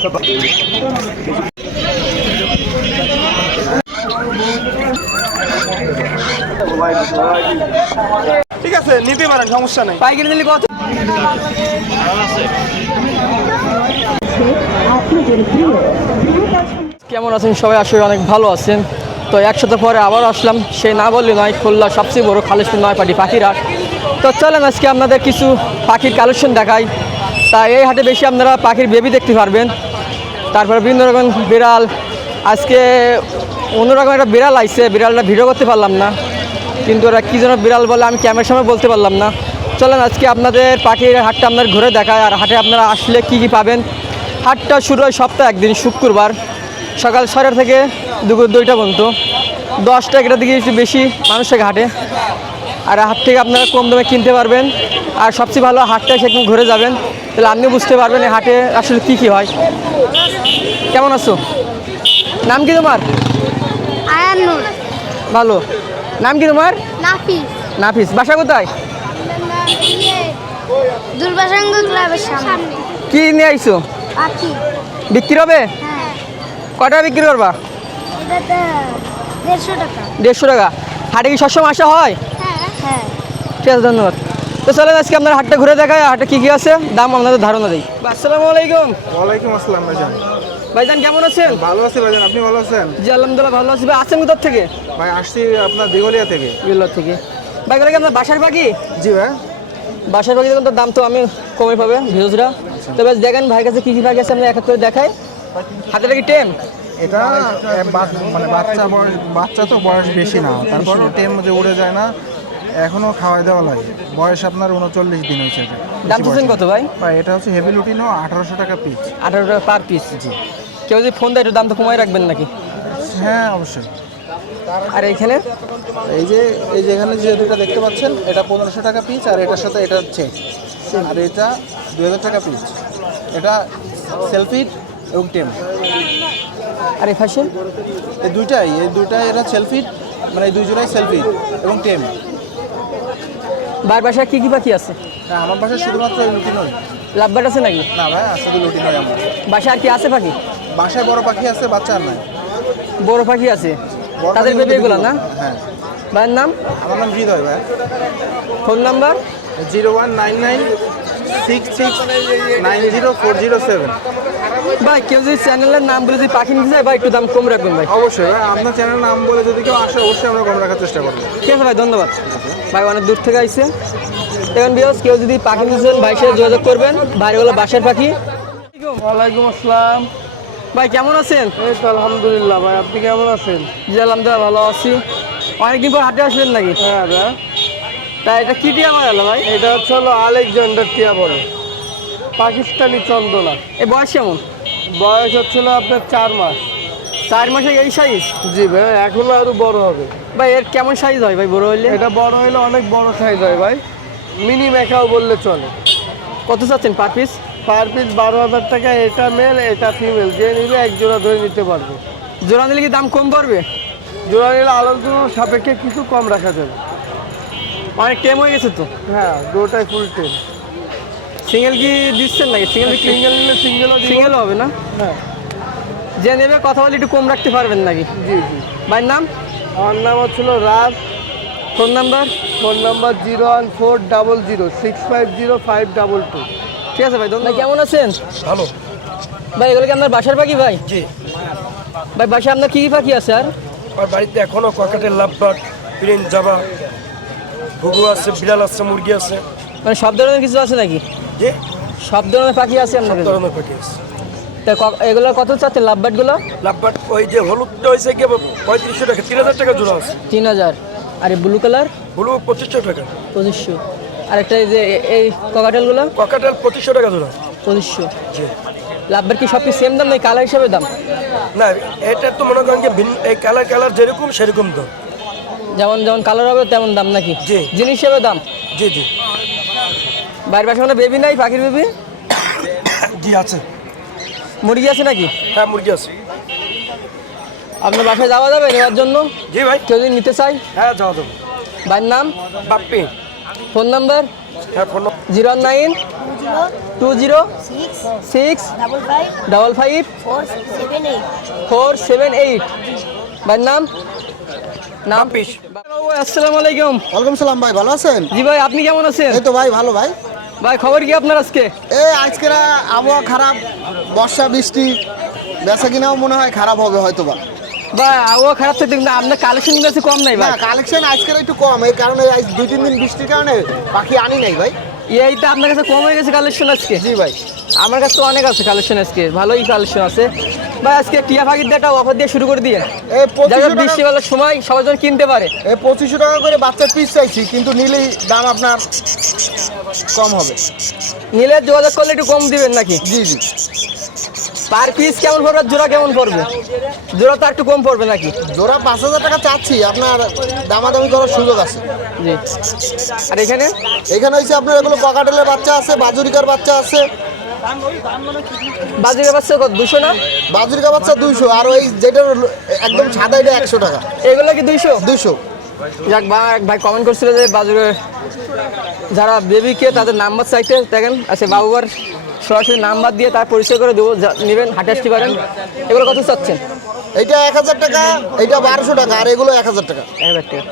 ঠিক আছে, নিতে পারেন, সমস্যা নাই। পাইকারি নিলে কত? কেমন আছেন সবাই? আসলে অনেক ভালো আছেন। তো এক সপ্তাহ পরে আবার আসলাম, সেই না বললে নয়, খুলনা সবচেয়ে বড় খালিশপুর নয়পাটি পাখির হাট। তো চলেন আজকে আপনাদের কিছু পাখির কালেকশন দেখাই। তা এই হাটে বেশি আপনারা পাখির বেবি দেখতে পারবেন, তারপরে বিভিন্ন রকম বিড়াল। আজকে অন্যরকম একটা বিড়াল আইছে, বিড়ালটা ভিডিও করতে পারলাম না, কিন্তু ওরা কী যেন বিড়াল বলে আমি ক্যামেরার সামনে বলতে পারলাম না। চলেন আজকে আপনাদের পাখির হাটটা আপনার ঘুরে দেখায়, আর হাটে আপনারা আসলে কী কী পাবেন। হাটটা শুরু হয় সপ্তাহে একদিন শুক্রবার সকাল 6টা থেকে দুপুর 2টা পর্যন্ত। 10টা 11টার দিকে একটু বেশি মানুষ থাকে হাটে, আর হাট থেকে আপনারা কম দামে কিনতে পারবেন। আর সবচেয়ে ভালো হাটটা সেখানে ঘুরে যাবেন, তাহলে আপনি বুঝতে পারবেন এই হাটে আসলে কী কী হয়। কেমন আছো? নাম কি তোমার? আয়ানুর। ভালো। নাম কি তোমার? নাফিস। নাফিস। বাসা কোথায়? দুর্বাসঙ্গ ক্লাবের সামনে। কি নিয়ে আইছো? পাখি। বিক্রি হবে? হ্যাঁ। কটা বিক্রি করবা? এটাতে 150 টাকা। 150 টাকা। হাটে কি সবসময় আসা হয়? হ্যাঁ। ঠিক আছে, ধন্যবাদ। তো চলেন আজকে আপনার হাটটা ঘুরে দেখায়, হাটে কী কী আছে দাম আপনাদের ধারণা দিই। আসসালামু আলাইকুম। ওয়ালাইকুম আসসালাম ভাইজান। ভাইজান কেমন আছেন? ভালো আছি ভাইজান, আপনি ভালো আছেন? জি আলহামদুলিল্লাহ ভালো আছি। ভাই আছেন কোথার থেকে? ভাই আসছি আপনার দিঘলিয়া থেকে। বিল্লার থেকে। ভাই কি আপনার বাসার পাখি? জি ভাই। বাসার পাখি দেখুন, তো দাম তো আমি কমে পাবে ভিউজরা। তবে দেখেন ভাইয়ের কাছে কী কী পাখি আছে, আমি এক এক করে দেখাই। হাতেটা কি টেম? এটা মানে বাচ্চা তো বয়স বেশি না, তারপরও টেম যে উড়ে যায় না, এখনো খাওয়াই দেওয়া লাগে। বয়স আপনার 39 দিন হয়েছে। দাম দিচ্ছেন কত ভাই? ভাই এটা হচ্ছে হেভি লুটিনো, 1800 টাকা পিস। 18 টাকা পার পিস। জি। কেউ যদি ফোন দেয় একটু দাম তো কমাই রাখবেন নাকি? হ্যাঁ অবশ্যই। আর এইখানে এই যে এখানে যে দুটো দেখতে পাচ্ছেন, এটা 1500 টাকা পিস, আর এটার সাথে এটা হচ্ছে, আর এটা 2000 টাকা পিস। এটা সেলফি এবং টেম। আর এই ফ্যাশন এই দুইটাই এটা সেলফি, মানে এই দুই জোড়াই সেলফি এবং টেম। ভাইয়ের বাসায় কী কী পাখি আছে? না আমার বাসায় শুধুমাত্র এই লুটিনোই। লাভবার্ড আছে নাকি? না ভাই, শুধু লুটিনোই আমার বাসায় আর কি আছে পাখি? বাসায় বড় পাখি আছে, বাচ্চা আর নাই। বড় পাখি আছে, বড় তাদের পাখি বেবি এগুলো না? হ্যাঁ। ভাইয়ের নাম? আমার নাম হৃদয় ভাই। Phone number? 019966904007। ভাই কেউ যদি চ্যানেলের নাম বলে যদি পাখি নিতে চায় ভাই একটু দাম কম রাখবেন ভাই। অবশ্যই ভাই, আপনার চ্যানেলের নাম বলে যদি কেউ আসে অবশ্যই আমরা কম রাখার চেষ্টা করবো। ঠিক আছে ভাই, ধন্যবাদ। ভাই অনেক দূর থেকে আইছে। এখন বিয়স কেউ যদি পাখি নিতে চান ভাইয়ের সাথে যোগাযোগ করবেন, ভাইগুলো বাসার পাখি। ওয়ালাইকুম আসসালাম। ভাই কেমন আছেন? এই তো আলহামদুলিল্লাহ ভাই, আপনি কেমন আছেন? জি আলহামদুলিল্লাহ ভালো আছি। অনেকদিন পর হাটে আসলেন নাকি? হ্যাঁ ভাই। তা এটা কি টিয়া আমার ভাই? এটা হচ্ছে হলো আলেকজান্ডার টিয়া বলে, পাকিস্তানি চন্দনা। এই বয়স কেমন? বয়স হচ্ছিল আপনার 4 মাস। 4 মাসে এই সাইজ? জি ভাই, এখনো আরো বড় হবে। ভাই এর কেমন সাইজ হয় ভাই বড় হইলে? এটা বড় হইলে অনেক বড় সাইজ হয় ভাই, মিনি মেকাও বললে চলে। কত চাচ্ছেন পার পিস? পার পিস 12,000 টাকা। এটা মেল, এটা ফিমেল, যে নিবে এক জোড়া ধরে নিতে পারবে। জোড়া নিলে কি দাম কম পড়বে? জোড়া নিলে আলোচনার সাপেক্ষে কিছু কম রাখা যাবে। অনেক টাইম হয়ে গেছে তো। হ্যাঁ, দুটাই ফুল টেন। সিঙ্গেল কি দিচ্ছেন নাকি? সিঙ্গেল নিলে সিঙ্গেল হবে না? হ্যাঁ। যে নেবে কথা বলে একটু কম রাখতে পারবেন নাকি? জি জি। ভাইয়ের নাম? আমার নাম হচ্ছিল Raj. Phone number? Phone number 01400065052। ঠিক আছে ভাই, ধন্যবাদ। কেমন আছেন? ভালো। ভাই এগুলো কি আপনার বাসার পাখি ভাই? জি। ভাই বাসায় আপনার কী কী পাখি আছে? আর আমার বাড়িতে এখনো ককাটের লাভবার্ড, প্লেন জাবা, ঘুঘু আছে, বিড়াল আছে, মুরগি আছে। মানে সব ধরনের কিছু আছে নাকি? যে সব ধরনের পাখি আছে আপনার কাছে? ধরনের পাখি আছে। তা এগুলো কত চাচ্ছেন লাভবার্ডগুলো? লাভবার্ড ওই যে হলুদটা হয়েছে কি 3500 টাকা, 3000 টাকা জোড়া আছে। 3000। আর এই ব্লু কালার? ব্লু 2500 টাকা। 2500। আর একটা এই যে এই ককাটেলগুলো? ককাটেল 2500 টাকা জোড়া। 2500। জি। লাভবার্ড কি সব কি সেম দাম নাকি কালার হিসাবে দাম? না, এটা তো মনে করেন যে এই কালার যেরকম সেরকম তো। যেমন যেমন কালার হবে তেমন দাম নাকি? জি। জিনিস হিসাবে দাম? জি জি। বাইরের বাসায় মানে বেবি নাই, পাখির বেবি? জি আছে। মুরগি আছে নাকি? হ্যাঁ মুরগি আছে। আপনার বাসায় যাওয়া যাবে নেওয়ার জন্য? জি ভাই। কেউ যদি নিতে চাই? হ্যাঁ যাওয়া যাবে। ভাইয়ের নাম? বাপ্পি। Phone number? হ্যাঁ ফোন 019 20 6 55 478 ভাইয়ের নাম আসসালামু আলাইকুম। ওয়ালাইকুম সালাম ভাই, ভালো আছেন? জি ভাই, আপনি কেমন আছেন? এই তো ভাই ভালো ভাই। ভাই খবর কি আপনার আজকে? আজকের আবহাওয়া খারাপ, বর্ষা বৃষ্টি, বেচা কিনাও মনে হয় খারাপ হবে হয়তো বা। ভাই আবহাওয়া খারাপ থাকতে কিন্তু আপনার কালেকশন কাছে কম নাই ভাই। কালেকশন আজকের একটু কম, এই কারণে আজ 2-3 দিন বৃষ্টির কারণে পাখি আনি নাই ভাই। এইটা আপনার কাছে কম হয়ে গেছে কালেকশন আজকে? জি ভাই। আমার কাছে তো অনেক আছে কালেকশন, আজকে ভালোই কালেকশন আছে ভাই। আজকে টিয়া পাখির একটা অফার দিয়ে শুরু করে দিয়ে, এই 2500 বৃষ্টি বেলার সময় সবার জন্য কিনতে পারে। 2500 টাকা করে বাচ্চার পিস চাইছি, কিন্তু নিলেই দাম আপনার কম হবে। নিলে যোগাযোগ করলে একটু কম দিবেন নাকি? জি জি। পার পিস কেমন পড়বে, জোড়া কেমন পড়বে? জোড়া তো একটু কম পড়বে নাকি? জোড়া 5000 টাকা চাচ্ছি, আপনার দামাদামি করার সুযোগ আছে। জি। আর এখানে এখানে হচ্ছে আপনার এগুলো পকাটেলের বাচ্চা আছে, বাজুরিকার বাচ্চা আছে। বাজিকা বাচ্চা কত, 200 না? বাজুরিকা বাচ্চা 200, আর ওই যেটা একদম সাদা এটা 100 টাকা। এগুলো কি 200? 200। যাক ভাই কমেন্ট করছিল যে বাজারে যারা বেবিকে তাদের নাম্বার চাইতে দেখেন, আচ্ছা বাবুবার সরাসরি নাম্বার দিয়ে তার পরিচয় করে দেবো, নেবেন হাটে আসতে পারেন। এগুলো কত চাচ্ছেন? এইটা 1000 টাকা, এইটা 1200 টাকা, আর এগুলো 1000 টাকা। 1000 টাকা।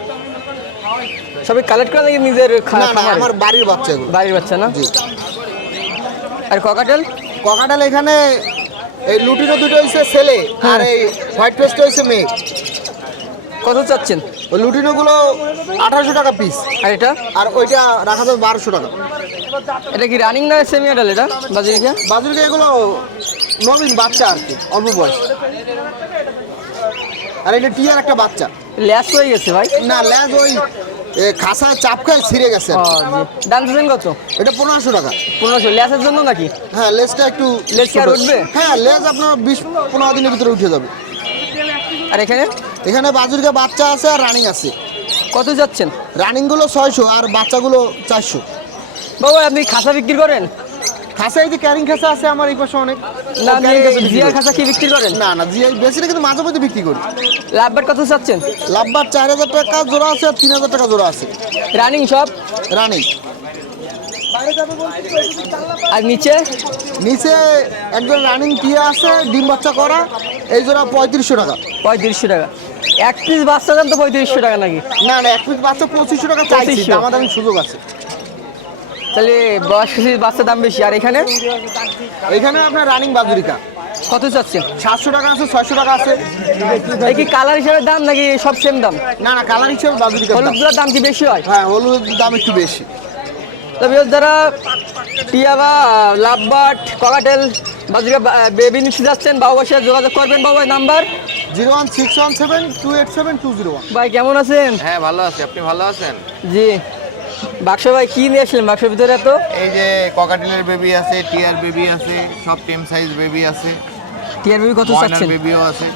সবই কালেক্ট করা নাকি নিজের না না, খামারে? আমার বাড়ির বাচ্চা এগুলো। বাড়ির বাচ্চা না? জি। আর ককাটেল? ককাটেল এখানে এই লুটিনো দুটো হইছে ছেলে, আর এই হোয়াইট পেস্ট হইছে মেয়ে। কত চাচ্ছেন? ওই লুটিনোগুলো 1800 টাকা পিস, আর এটা? আর ওইটা রাখা যাবে 1200 টাকা। এটা কি রানিং না সেমি অ্যাডাল্ট এটা বাজিকা? বাজুরিকা এগুলো নবীন বাচ্চা আর কি, অল্প বয়স। আর এটা টিয়ার একটা বাচ্চা। ল্যাস হয়ে গেছে ভাই? না, ল্যাজ ওই খাসায় চাপ খায় ছিঁড়ে গেছে আর কি। জি। দাম চাচ্ছেন কত? এটা 1500 টাকা। 1500 ল্যাসের জন্য নাকি? হ্যাঁ, লেজটা একটু লেজ কি আর উঠবে? হ্যাঁ, লেজ আপনার 20-15 দিনের ভিতরে উঠে যাবে। আর এখানে? এখানে বাজুরিকা বাচ্চা আছে আর রানিং আছে। কত যাচ্ছেন? রানিংগুলো 600 আর বাচ্চাগুলো 400। বাবা আপনি খাসা বিক্রি করেন? খাসা এই যে ক্যারিং খাসা আছে আমার এই পাশে অনেক। না ক্যারিং খাসা বিক্রি জিয়া করি। খাসা কি বিক্রি করেন? না না, জিআই বেশি না, কিন্তু মাঝে মধ্যে বিক্রি করি। লাভবাট কত চাচ্ছেন? লাভবার 4000 টাকা জোড়া আছে আর 3000 টাকা জোড়া আছে। রানিং সব? রানিং। আর নিচে? নিচে একজন রানিং টিয়া আছে, ডিম বাচ্চা করা, এই জোড়া 3500 টাকা। 3500 টাকা। এক পিস বাচ্চা দাম তো 3500 টাকা নাকি? না না, এক পিস বাচ্চা 2500 টাকা চাইছি, 2500 দামাদামি সুযোগ আছে। তাহলে বয়স বাচ্চার দাম বেশি। আর এখানে? এখানে আপনার রানিং বাজুরিকা কত চাচ্ছেন? 700 টাকা আছে, 600 টাকা আছে। এই কি কালার হিসাবে দাম নাকি সব সেম দাম? না না, কালার হিসেবে বাজুরিকা। হলুদগুলোর দাম কি বেশি হয়? হ্যাঁ, হলুদের দাম একটু বেশি। তবে যারা টিয়া বা লাভবাট ককাটেল বাজুকা বেবি নিতে যাচ্ছেন বাবুর সাথে যোগাযোগ করবেন। বাবুর নাম্বার 01617287201। ভাই কেমন আছেন? হ্যাঁ ভালো আছি, আপনি ভালো আছেন? জি। বাক্স ভাই কি নিয়ে আসলেন বাক্সের ভিতরে এত? এই যে ককাটেলের বেবি আছে, টিয়ার বেবি আছে, সব টেম সাইজ বেবি আছে, টিয়ার বেবি কত ময়নার চাচ্ছেন? বেবিও আছে।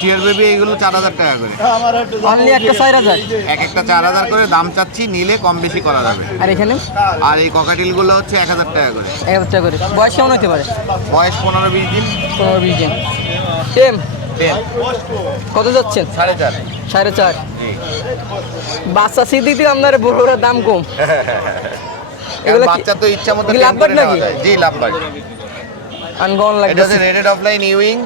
টিয়ার বেবি এগুলো 4000 টাকা করে, অনলি একটা 4000? এক একটা 4000 করে দাম চাচ্ছি, নিলে কম বেশি করা যাবে। আর এখানে? আর এই ককাটেলগুলো হচ্ছে 1000 টাকা করে। 1000 টাকা করে। বয়স কেমন হতে পারে? বয়স 15-20 দিন। 15-20 দিন। টেম টেম কত যাচ্ছেন? 4.5। 4.5? জি। বাচ্চা সিদ্দিতে আপনার বড়রা দাম কম। এগুলো কি- বাচ্চা তো ইচ্ছা মতো এগুলো টেম লাভবার্ড করে নেওয়া নাকি? যায়। জি, লাভবার্ড। আনগন এটা লাগতেছে। হচ্ছে রেডেড অফলাইন ইউইং,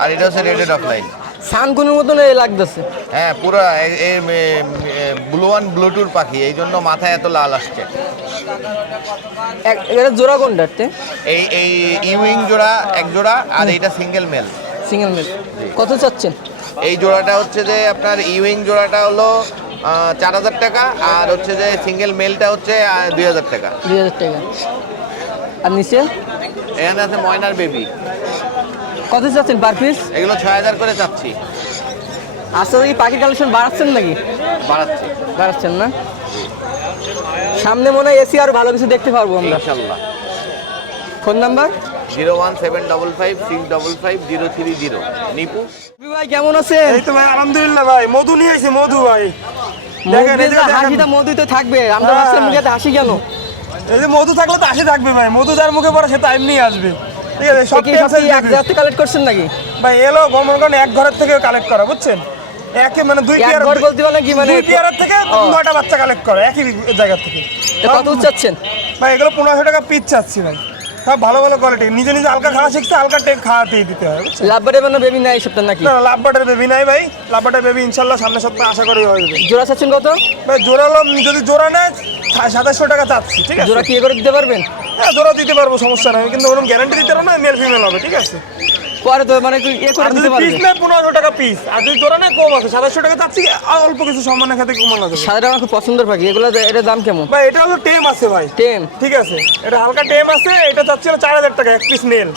আর এটা হচ্ছে রেডেড অফলাইন। সানকুনের মতন এই লাগতেছে। হ্যাঁ, পুরো ব্লু ওয়ান ব্লুটুর পাখি, এই জন্য মাথায় এত লাল আসছে। এটা জোড়া কোনটাতে? এই ইউইং জোড়া এক জোড়া, আর এইটা সিঙ্গেল মেল। Single male. কত চাচ্ছেন? এই জোড়াটা হচ্ছে যে আপনার ইউইং জোড়াটা হলো 4000 টাকা, আর হচ্ছে যে সিঙ্গেল মেলটা হচ্ছে 2000 টাকা। 2000 টাকা। আর নিচে? এখানে আছে ময়নার বেবি, কত চাচ্ছেন পার পিস? এগুলো 6000 করে চাচ্ছি। আস্তে আস্তে কি পাখি কালেকশন বাড়াচ্ছেন নাকি? বাড়াচ্ছি বাড়াচ্ছেন না? সামনে মনে হয় এসি আর ভালো কিছু দেখতে পারবো আমরা। ইনশাল্লাহ। Phone number? 017555030 নিপু। ভাই কেমন আছেন? এই তো ভাই আলহামদুলিল্লাহ ভাই, মধু নিয়ে এসেছি, মধু ভাই। দেখেন, এই যে দেখেন। হাসিটা মধুই তো থাকবে, আমরা হ্যাঁ। বাচ্চার মুখে হাসি কেন? এই যে মধু থাকলে তো হাসি থাকবে ভাই, মধু যার মুখে পড়ে সে টাইম নিয়ে আসবে। ঠিক আছে, সব কি টেম সাইজ এক জায়গা থেকে কালেক্ট করছেন নাকি? ভাই এলো গরমের কারণে এক ঘরের থেকে কালেক্ট করা, বুঝছেন? একে মানে দুই এক পেয়ার ঘর বলতে পারলে কি মানে? দুই পেয়ারের থেকে ও। 9টা বাচ্চা কালেক্ট করে একই জায়গা থেকে। তো কত চাচ্ছেন? ভাই এগুলো 1500 টাকা পিস চাচ্ছি ভাই। সব ভালো ভালো কোয়ালিটি, নিজে নিজে হালকা খাওয়া শিখছে, হালকা টেক খাওয়াতেই দিতে হয়, বুঝছেন? লাভবারের কোনো বেবি নাই এই সপ্তাহ নাকি? না লাভ বাটার বেবি নাই ভাই, লাভ বাটার বেবি ইনশাল্লাহ সামনের সপ্তাহে আশা করি হয়ে যাবে। জোড়া চাচ্ছেন কত? ভাই জোড়া যদি জোড়া নেয় 2700 টাকা চাচ্ছি, ঠিক আছে? জোড়া কি করে দিতে পারবেন? হ্যাঁ জোড়া দিতে পারবো, সমস্যা নাই, কিন্তু ওরকম গ্যারান্টি দিতে পারবো না মেল ফিমেল হবে, ঠিক আছে? পরে তো মানে কি করে আর যদি দিতে পারবেন? পিস নেয় 1500 টাকা পিস, আর যদি জোড়া নেয় কম আছে, 2700 টাকা চাচ্ছি, আর অল্প কিছু সম্মানের খাতে কমানো যাবে। সাদা আমার খুব পছন্দের পাখি, এগুলো এটার দাম কেমন? ভাই এটা হলো টেম আছে ভাই, টেম ঠিক আছে? এটা হালকা টেম আছে, এটা চাচ্ছি 4000 টাকা এক পিস নেল।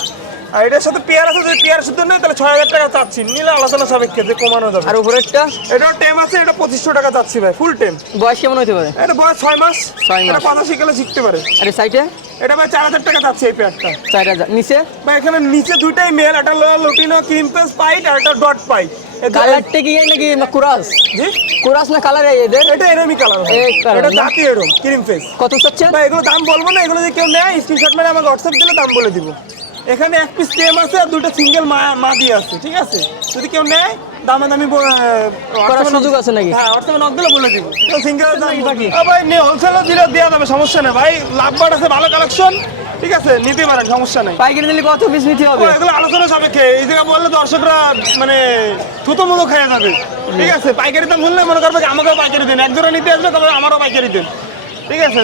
আর এটার সাথে পেয়ার আছে, যদি পেয়ার শুদ্ধ নেয় তাহলে 6000 টাকা চাচ্ছি, নিলে আলোচনা সাপেক্ষে যে কমানো যাবে। আর উপরেরটা? এটাও টেম আছে, এটা 2500 টাকা চাচ্ছি ভাই, ফুল টেম। বয়স কেমন হতে পারে? এটা বয়স 6 মাস। 6 মাস। এটা কথা শিখলে শিখতে পারে। আর এই সাইডে? এটা ভাই 4000 টাকা চাচ্ছি এই পেয়ারটা। 4000। নিচে? ভাই এখানে নিচে দুইটাই মেল, একটা লুটিনো ক্রিম পেস পাইট আর একটা ডট পাইট। কালারটা কি নাকি কুরাস? জি কুরাস না কালার এদের? এটা এরমই কালার, এই colour এটা না? দাঁতি এরম ক্রিম ফেস। কত চাচ্ছেন? ভাই এগুলো দাম বলবো না, এগুলো যদি কেউ নেয় স্ক্রিনশট মেরে আমাকে হোয়াটসঅ্যাপ দিলে দাম বলে দিব। এখানে এক পিস টেম আছে আর দুটো সিঙ্গেল মাদি আছে, ঠিক আছে? যদি কেউ নেয় দামি করার সুযোগ আছে নাকি? হ্যাঁ হোয়াটসঅ্যাপে নক দিলে বলে দিব। সিঙ্গেল নাকি? ভাই নে হোলসেলও দিলে দেওয়া যাবে, সমস্যা নেই ভাই। লাভবাট আছে, ভালো কালেকশন, ঠিক আছে? নিতে পারেন, সমস্যা নেই। পাইকারি নিলে কত পিস নিতে হবে? এগুলো আলোচনা সাপেক্ষে, এই জায়গা বললে দর্শকরা মানে থুতো মুতো খেয়ে যাবে, ঠিক আছে? পাইকারি দাম শুনলে মনে করবে যে আমাকেও পাইকারি দেন, এক জোড়া নিতে আসবে তবে আমারও পাইকারি দেন, ঠিক আছে?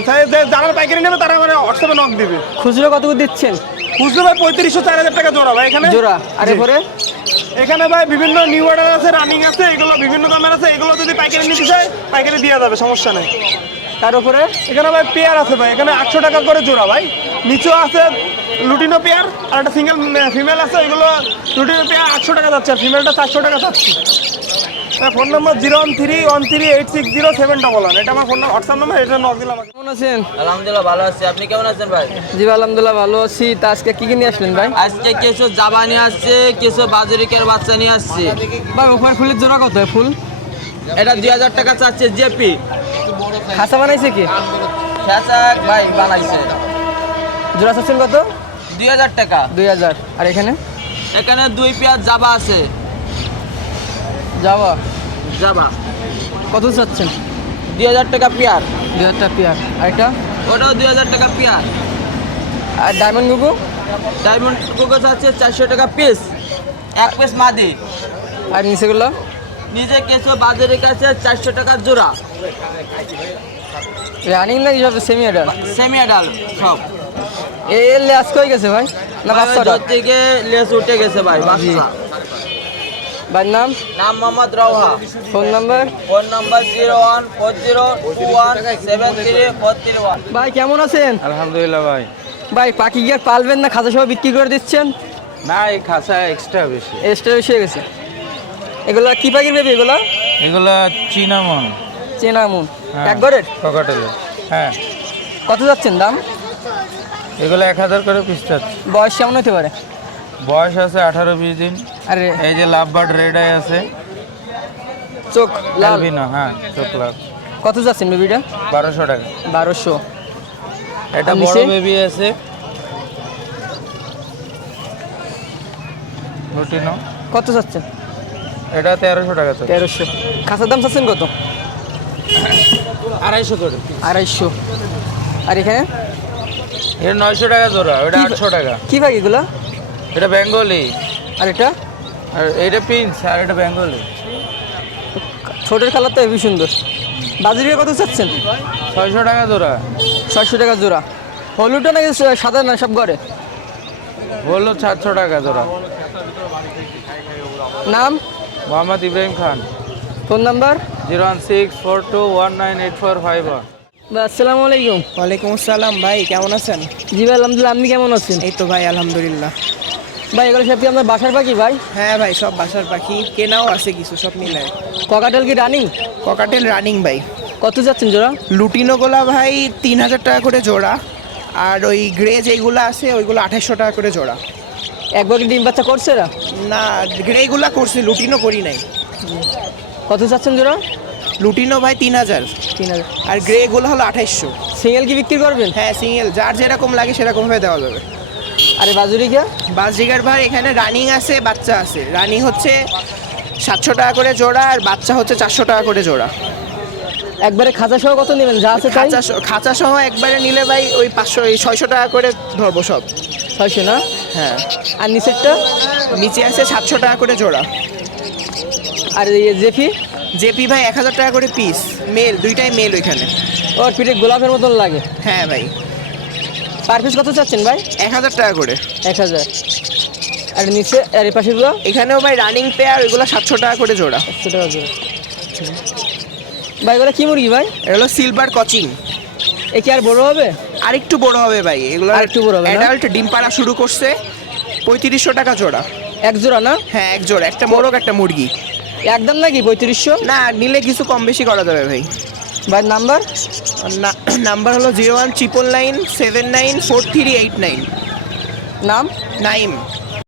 যারা পাইকারি নেবে তারা মানে হোয়াটসঅ্যাপে নক দিবে। খুচরো কত করে দিচ্ছেন? বুঝতে ভাই 3500 4000 টাকা জোড়া ভাই এখানে জোড়া। আর এরপরে? এখানে ভাই বিভিন্ন নিউ অর্ডার আছে, রানিং আছে, এগুলো বিভিন্ন দামের আছে, এগুলো যদি পাইকারি নিতে চায় পাইকারি দেওয়া যাবে, সমস্যা নেই। তার উপরে? এখানে ভাই পেয়ার আছে ভাই, এখানে 800 টাকা করে জোড়া ভাই। নিচেও আছে লুটিনো পেয়ার আর একটা সিঙ্গেল ফিমেল আছে, এগুলো লুটিনো পেয়ার 800 টাকা যাচ্ছে আর ফিমেলটা 400 টাকা যাচ্ছে। ফোন নম্বর 01313860711, এটা আমার ফোন নম্বর, হোয়াটসঅ্যাপ নম্বর, এটা নক দিলাম। কেমন আছেন? আলহামদুলিল্লাহ ভালো আছি, আপনি কেমন আছেন ভাই? জি আলহামদুলিল্লাহ ভালো আছি। তা আজকে কি কি নিয়ে আসলেন ভাই? আজকে কিছু জাবা নিয়ে আসছে, কিছু বাজুরিকের বাচ্চা নিয়ে আসছে। ভাই উপরে ফুলের জোড়া কত? ফুল এটা 2000 টাকা চাচ্ছে জেপি। খাসা বানাইছে কি? ফ্যাসাক ভাই বানাইছে। জোড়া চাচ্ছেন কত? 2000 টাকা। 2000। আর এখানে? এখানে 2 পেয়ার জাবা আছে। যাওয়া জাবা কত চাচ্ছেন? 2000 টাকা পেয়ার। 2000 টাকা পেয়ার। আর এটা? ওটাও 2000 টাকা পেয়ার। আর ডায়মন্ড গুগু? ডায়মন্ড কোকো চাচ্ছে 400 টাকা পিস, এক পিস মাদি। আর নিচেগুলো? নিজে কিছু বাজারে কাছে 400 টাকা জোড়া। রানিং নাকি সব সেমি অর্ডার? সেমি অ্যাডাল সব। এর লেস কই গেছে ভাই? না বাচ্চাটা? দূর থেকে লেস উঠে গেছে ভাই বাচ্চা। ভাইয়ের নাম? নাম Mohammad Rowha. Phone number? Phone number 0140217341। ভাই কেমন আছেন? আলহামদুলিল্লাহ ভাই। ভাই পাখি কি আর পালবেন না খাঁচা সহ বিক্রি করে দিচ্ছেন? না এই খাসা এক্সট্রা বেশি। এক্সট্রা বেশি হয়ে গেছে। এগুলো কি পাখির বেবি এগুলো? এগুলা চিনামন চেনামুন হ্যাঁ। একবারের? ককাটেলে। হ্যাঁ কত যাচ্ছেন দাম? এগুলো 1000 করে পিস চাচ্ছে। বয়স কেমন হতে পারে? বয়স আছে 18-20 দিন। আরে এই যে লাভবার্ড রেড আই আছে, চোখ লাল। অ্যালবিনো, হ্যাঁ চোখ লাল। কত যাচ্ছেন বেবিটা? 1200 টাকা। 1200। এটা আর বড় নিচে? বেবি আছে লুটিনো, কত যাচ্ছেন? এটা 1300 টাকা চাচ্ছে। 1300। খাঁচার দাম চাচ্ছেন কত? 250 করে। 250। আর এখানে? এটা 900 টাকা জোড়া, ওটা কি- 800 টাকা। কি পাখি এগুলো? এটা বেঙ্গলি, আর এটা? আর এটা পিন্স, আর এটা বেঙ্গলি। ছোটের কালার তো হেবি সুন্দর। বাজারে কত চাচ্ছেন? 600 টাকা জোড়া। 600 টাকা জোড়া। হলুদটা নাকি সাদা না সব ঘরে? বললো 700 টাকা জোড়া। নাম? মোহাম্মদ ইব্রাহিম খান। Phone number? 01642198451। আসসালামু আলাইকুম। ওয়ালাইকুম আসসালাম ভাই, কেমন আছেন? জি ভাই আলহামদুলিল্লাহ, আপনি কেমন আছেন? এই তো ভাই আলহামদুলিল্লাহ। ভাই এগুলো সব কি আপনার বাসার পাখি ভাই? হ্যাঁ ভাই, সব বাসার পাখি, কেনাও আছে কিছু, সব মিলায়। ককাটেল কি রানিং? ককাটেল রানিং ভাই। কত যাচ্ছেন জোড়া? লুটিনোগুলা ভাই 3000 টাকা করে জোড়া, আর ওই গ্রে যেগুলো আছে ওইগুলো 2800 টাকা করে জোড়া। একবার কি ডিম বাচ্চা করছে না? না, গ্রেগুলা করছি, লুটিনো করি নাই। কত যাচ্ছেন জোড়া? লুটিনো ভাই 3000, 3000। আর গ্রেগুলো হলো 2800। সিঙ্গেল কি বিক্রি করবেন? হ্যাঁ সিঙ্গেল, যার যেরকম লাগে সেরকমভাবে দেওয়া যাবে। আরে বাজুরিকা? বাজরিগার ভাই এখানে রানিং আছে, বাচ্চা আছে। রানিং হচ্ছে 700 টাকা করে জোড়া, আর বাচ্চা হচ্ছে 400 টাকা করে জোড়া। একবারে খাঁচা সহ কত নেবেন যা আছে তাই? খাঁচা সহ একবারে নিলে ভাই ওই 600 টাকা করে ধরবো সব। 600 না? হ্যাঁ। আর নিচেরটা? নিচে আছে 700 টাকা করে জোড়া। আর এই জেফি? জেপি ভাই 1000 টাকা করে পিস, মেল, দুইটাই মেল ওইখানে। ওর পিঠে গোলাপের মতন লাগে। হ্যাঁ ভাই। পার পিস কত চাচ্ছেন ভাই? 1000 টাকা করে। 1000। আর নিচে আর এই পাশেগুলো? এখানেও ভাই রানিং পেয়ার, ওইগুলো 700 টাকা করে জোড়া। 100 টাকা জোড়া। ভাই এগুলো কি মুরগি ভাই? এগুলো সিলভার কচিং। এ কি আর বড় হবে? আর একটু বড় হবে ভাই এগুলো, আরেকটু বড় হবে না? অ্যাডাল্ট ডিম পাড়া শুরু করছে। 3500 টাকা জোড়া। এক জোড়া না? হ্যাঁ এক জোড়া, একটা মোরগ একটা মুরগি। একদম নাকি 3500? না নিলে কিছু কম বেশি করা যাবে ভাই। ভাই নাম্বার? নাম্বার হলো 0199979438 নাম? নাইম।